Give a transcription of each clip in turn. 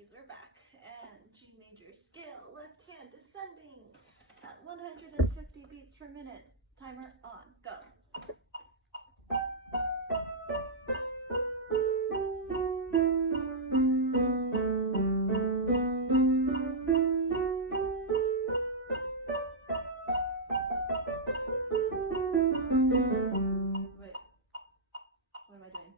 Turkeys, we're back, and G major scale, left hand descending at 150 beats per minute. Timer on, go. Wait, what am I doing?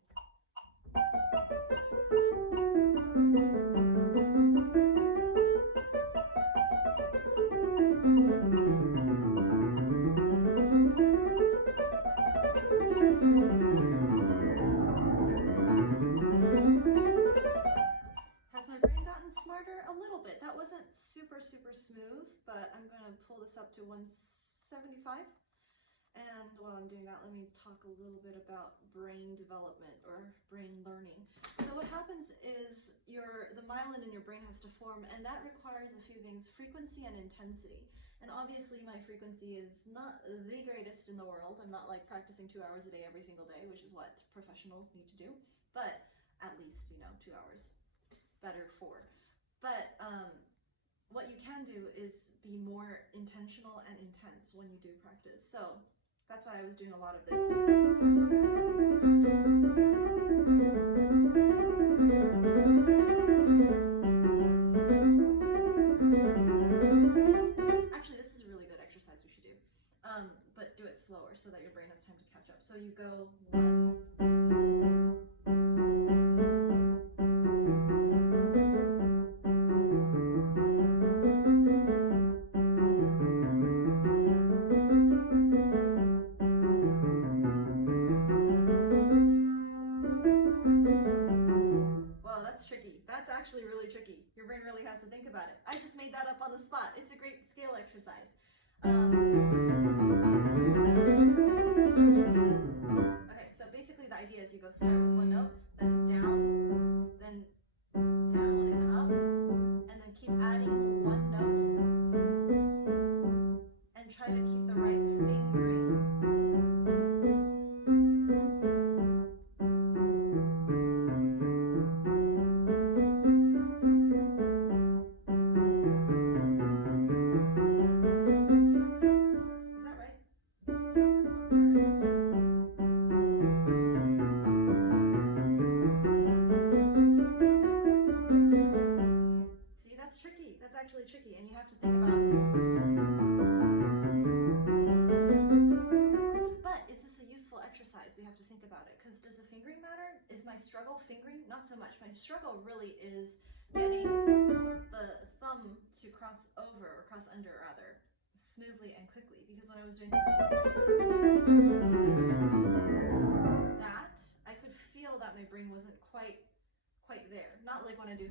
Has my brain gotten smarter? A little bit. That wasn't super smooth, but I'm going to pull this up to 175. And while I'm doing that, let me talk a little bit about brain development or brain learning. So what happens is the myelin in your brain has to form, and that requires a few things: frequency and intensity. And obviously my frequency is not the greatest in the world. I'm not like practicing 2 hours a day every single day, which is what professionals need to do, but at least, 2 hours. Better 4. But what you can do is be more intentional and intense when you do practice. So that's why I was doing a lot of this. Actually, this is a really good exercise we should do. But do it slower so that your brain has time to catch up. So you go 1. That's tricky. That's actually really tricky. Your brain really has to think about it. I just made that up on the spot. It's a great scale exercise. Okay, so basically the idea is you start with one note, then down and up, and then keep adding one note, and try to keep the right fingering. Tricky. That's actually tricky, and you have to think about, but is this a useful exercise? You have to think about it, because does the fingering matter? Is my struggle fingering? Not so much. My struggle really is getting the thumb to cross over, or cross under rather, smoothly and quickly, because when I was doing that, I could feel that my brain wasn't quite there. Not like when I do,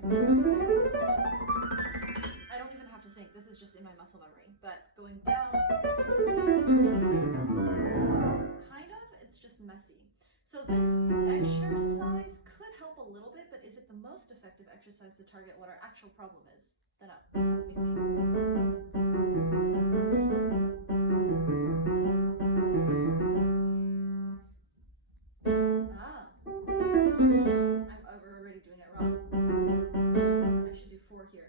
I don't even have to think. This is just in my muscle memory. But going down, kind of, it's just messy. So this exercise could help a little bit, but is it the most effective exercise to target what our actual problem is? Don't know. Let me see. I'm already doing it wrong. I should do 4 here.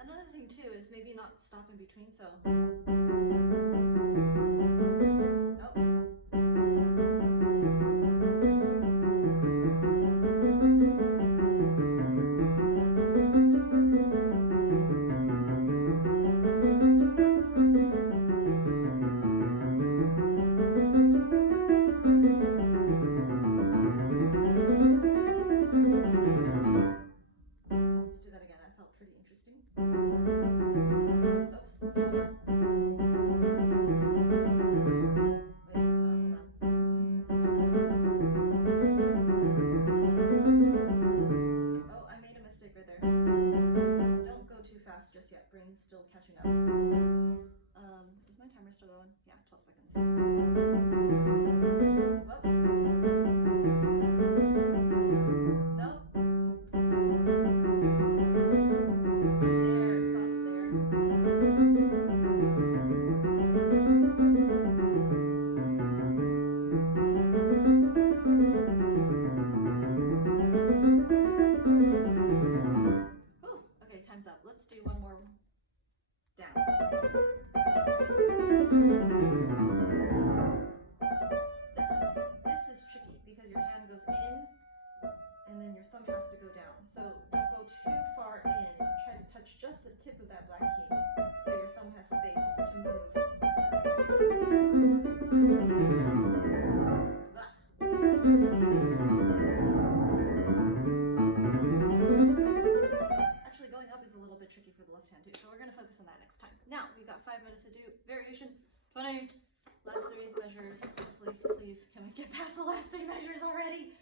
Another thing too is maybe not stop in between, so let's do that again. That felt pretty interesting. Oops. 4. Wait, hold on. Oh, I made a mistake right there. Don't go too fast just yet. Brain's still catching up. Is my timer still going? Yeah, 12 seconds. Whoops. 20. Last 3 measures. Hopefully, please, can we get past the last 3 measures already?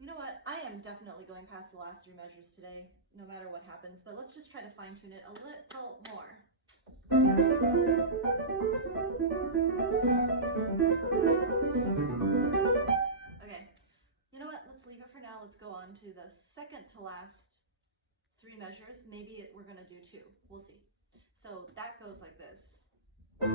You know what? I am definitely going past the last 3 measures today, no matter what happens, but let's just try to fine tune it a little more. Okay, you know what? Let's leave it for now. Let's go on to the second to last 3 measures. Maybe we're going to do 2. We'll see. So that goes like this. Oh,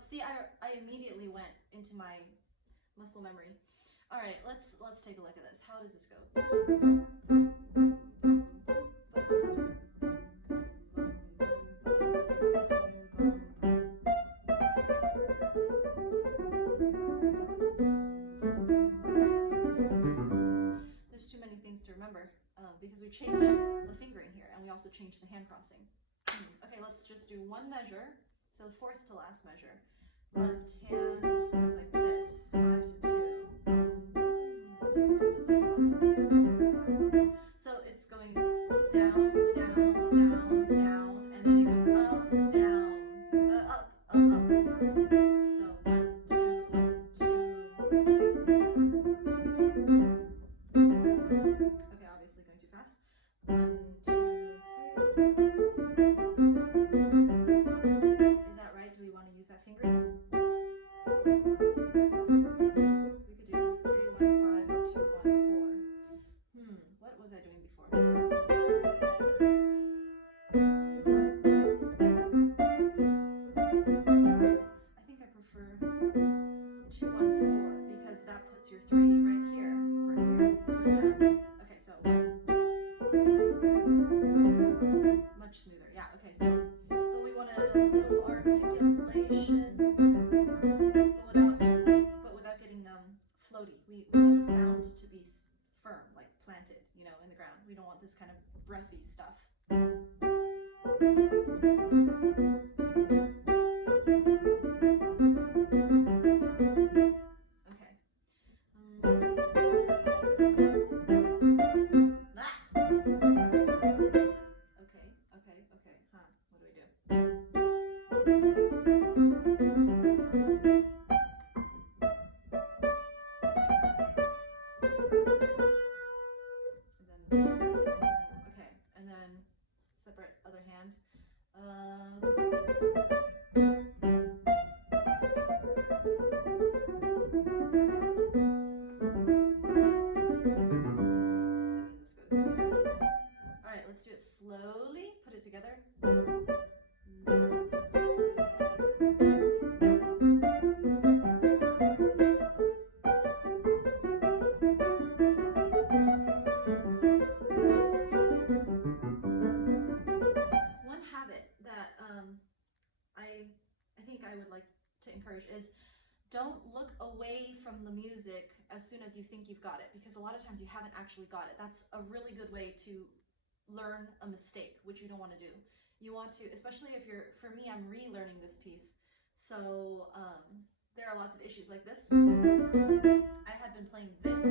see, I immediately went into my muscle memory. All right, let's take a look at this. How does this go? There's too many things to remember because we changed the fingering here and we also changed the hand crossing. Okay, let's just do 1 measure. So 4th to last measure. Left hand goes like this, 5 to 2. So it's going down, down, down, down, and then it goes up, down, up, up, up. So 1, 2, 1, 2. Okay, obviously going too fast. 1, 2, 3. Is that right? Do we want to use that fingering? We could do 3, 1, 5, or 2, 1, 4. What was I doing before? I think I prefer 2, 1, 4 because that puts your 3 right here for that. Okay, so 1. Much smoother. Yeah, okay, so but we want a little articulation, but without getting floaty. We want the sound to be firm, like planted, you know, in the ground. We don't want this kind of breathy stuff. Okay. Okay. Huh. What do we do? Okay, and then separate other hand. And then this goes. All right, let's do it slowly. Put it together. One habit that I think I would like to encourage is don't look away from the music as soon as you think you've got it, because a lot of times you haven't actually got it. That's a really good way to learn a mistake, which you don't want to do. You want to, especially if you're, for me, I'm relearning this piece. So there are lots of issues like this. I had been playing this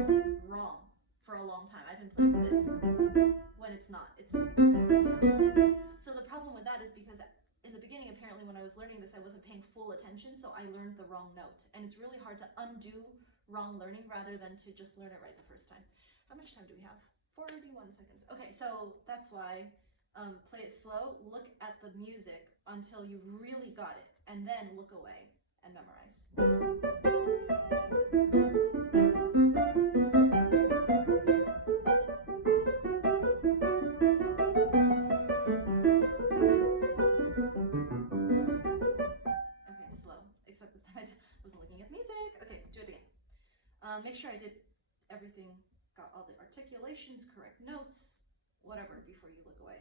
wrong for a long time. I've been playing this when it's not. So the problem with that is because in the beginning, apparently, when I was learning this, I wasn't paying full attention, so I learned the wrong note. And it's really hard to undo wrong learning rather than to just learn it right the first time. How much time do we have? 41 seconds. Okay, so that's why play it slow, look at the music until you really got it, and then look away and memorize. Make sure I did everything, got all the articulations, correct notes, whatever, before you look away.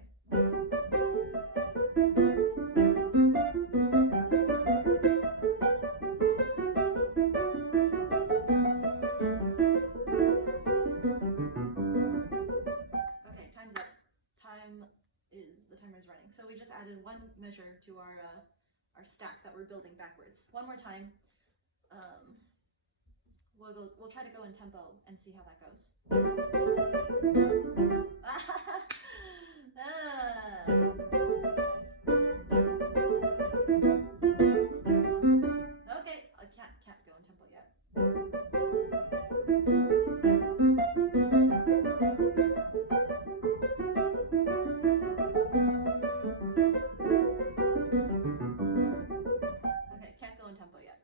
stack that we're building backwards. One more time. We'll try to go in tempo and see how that goes. Okay, I can't go in tempo yet. Okay, can't go in tempo yet.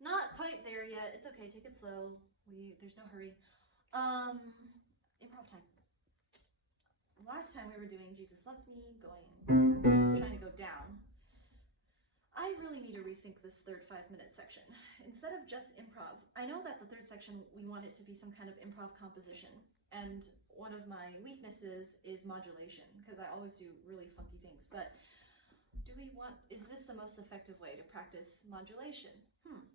Not quite there yet. It's okay, take it slow. There's no hurry. Improv time. Last time we were doing Jesus Loves Me, trying to go down. I really need to rethink this third 5-minute section. Instead of just improv, I know that the third section, we want it to be some kind of improv composition. And one of my weaknesses is modulation, because I always do really funky things. But is this the most effective way to practice modulation?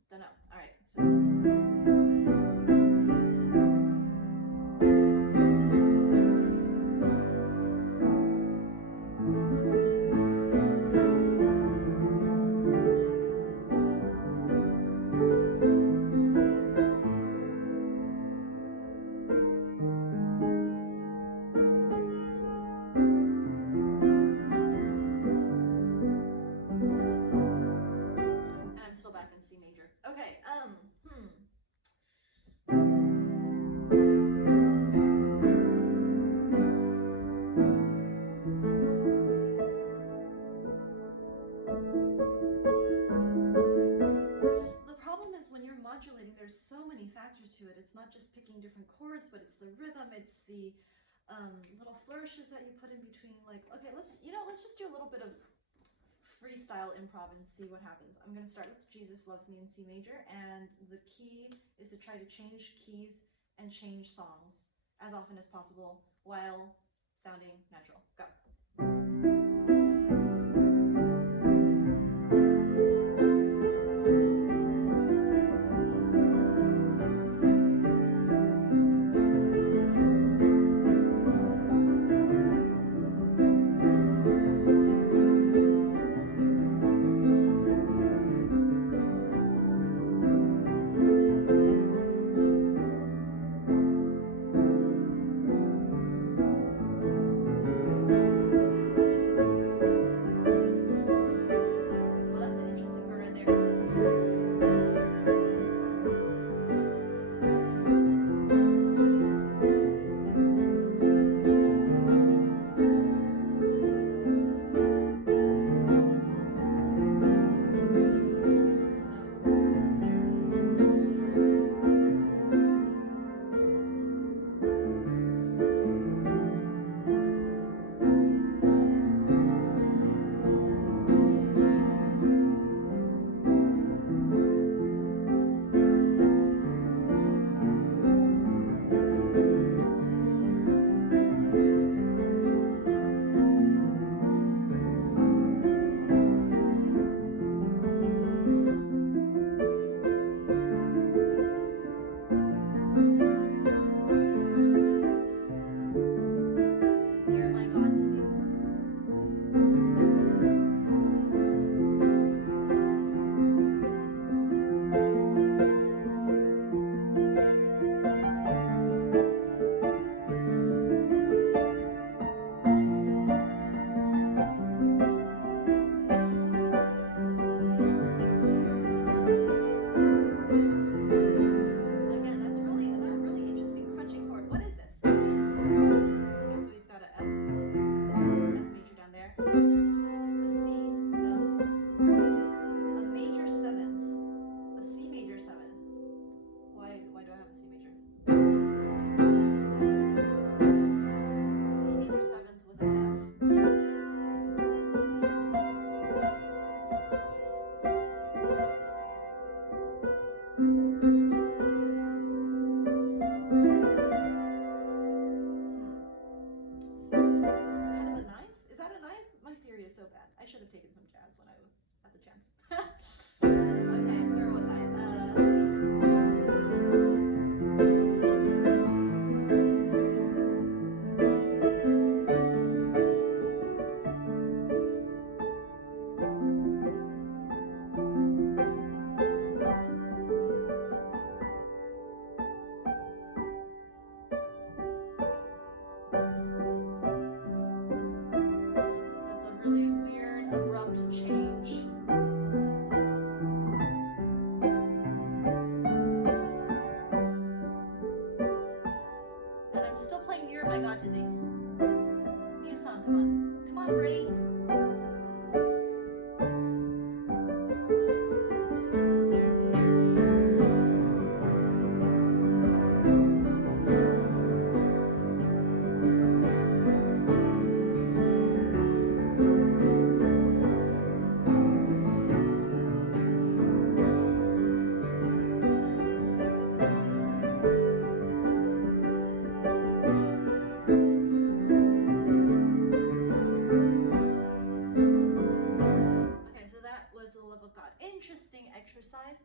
Don't know. All right, so. Back in C major. Okay, The problem is when you're modulating, there's so many factors to it. It's not just picking different chords, but it's the rhythm, it's the little flourishes that you put in between. Like, okay, let's just do a little bit of freestyle improv and see what happens. I'm going to start with Jesus Loves Me in C major, and the key is to try to change keys and change songs as often as possible while sounding natural. Go.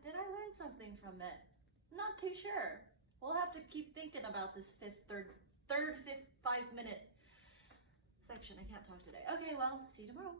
Did I learn something from it? Not too sure. We'll have to keep thinking about this third, 5 minute section. I can't talk today. Okay, well, see you tomorrow.